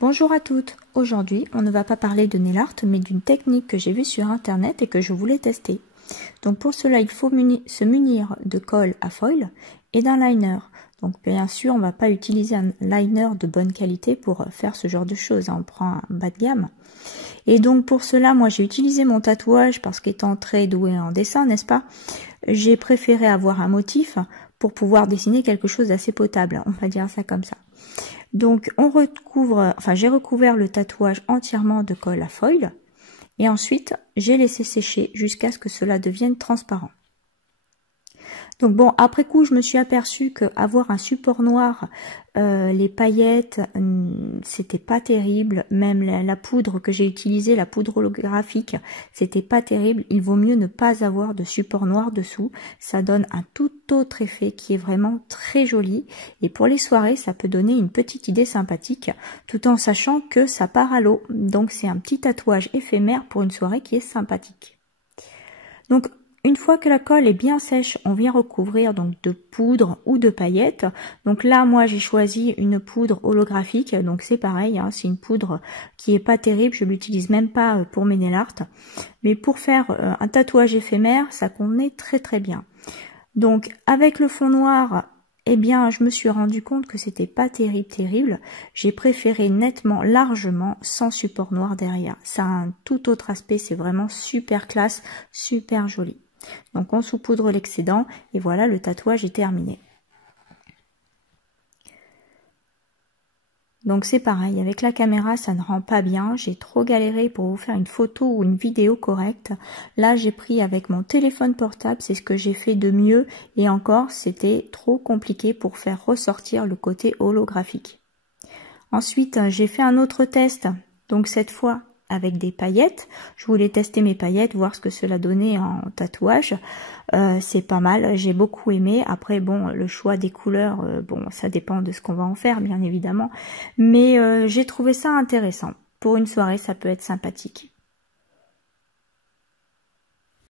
Bonjour à toutes, aujourd'hui on ne va pas parler de nail art mais d'une technique que j'ai vue sur internet et que je voulais tester. Donc pour cela il faut se munir de colle à foil et d'un liner. Donc bien sûr on ne va pas utiliser un liner de bonne qualité pour faire ce genre de choses, on prend un bas de gamme. Et donc pour cela moi j'ai utilisé mon tatouage parce qu'étant très douée en dessin, n'est-ce pas, j'ai préféré avoir un motif pour pouvoir dessiner quelque chose d'assez potable, on va dire ça comme ça. Donc j'ai recouvert le tatouage entièrement de colle à foil et ensuite j'ai laissé sécher jusqu'à ce que cela devienne transparent. Donc bon, après coup, je me suis aperçue qu'avoir un support noir, les paillettes, c'était pas terrible. Même la poudre que j'ai utilisée, la poudre holographique, c'était pas terrible. Il vaut mieux ne pas avoir de support noir dessous. Ça donne un tout autre effet qui est vraiment très joli. Et pour les soirées, ça peut donner une petite idée sympathique, tout en sachant que ça part à l'eau. Donc c'est un petit tatouage éphémère pour une soirée qui est sympathique. Donc une fois que la colle est bien sèche, on vient recouvrir donc de poudre ou de paillettes. Donc là, moi, j'ai choisi une poudre holographique. Donc c'est pareil, hein, c'est une poudre qui est pas terrible. Je l'utilise même pas pour mes nail art. Mais pour faire un tatouage éphémère, ça convenait très très bien. Donc avec le fond noir, eh bien, je me suis rendu compte que c'était pas terrible. J'ai préféré nettement, largement, sans support noir derrière. Ça a un tout autre aspect. C'est vraiment super classe, super joli. Donc on saupoudre l'excédent et voilà, le tatouage est terminé. Donc c'est pareil, avec la caméra ça ne rend pas bien, j'ai trop galéré pour vous faire une photo ou une vidéo correcte. Là j'ai pris avec mon téléphone portable, c'est ce que j'ai fait de mieux et encore c'était trop compliqué pour faire ressortir le côté holographique. Ensuite j'ai fait un autre test, donc cette fois avec des paillettes. Je voulais tester mes paillettes, voir ce que cela donnait en tatouage. C'est pas mal, j'ai beaucoup aimé. Après bon, le choix des couleurs, bon ça dépend de ce qu'on va en faire bien évidemment. Mais j'ai trouvé ça intéressant. Pour une soirée, ça peut être sympathique.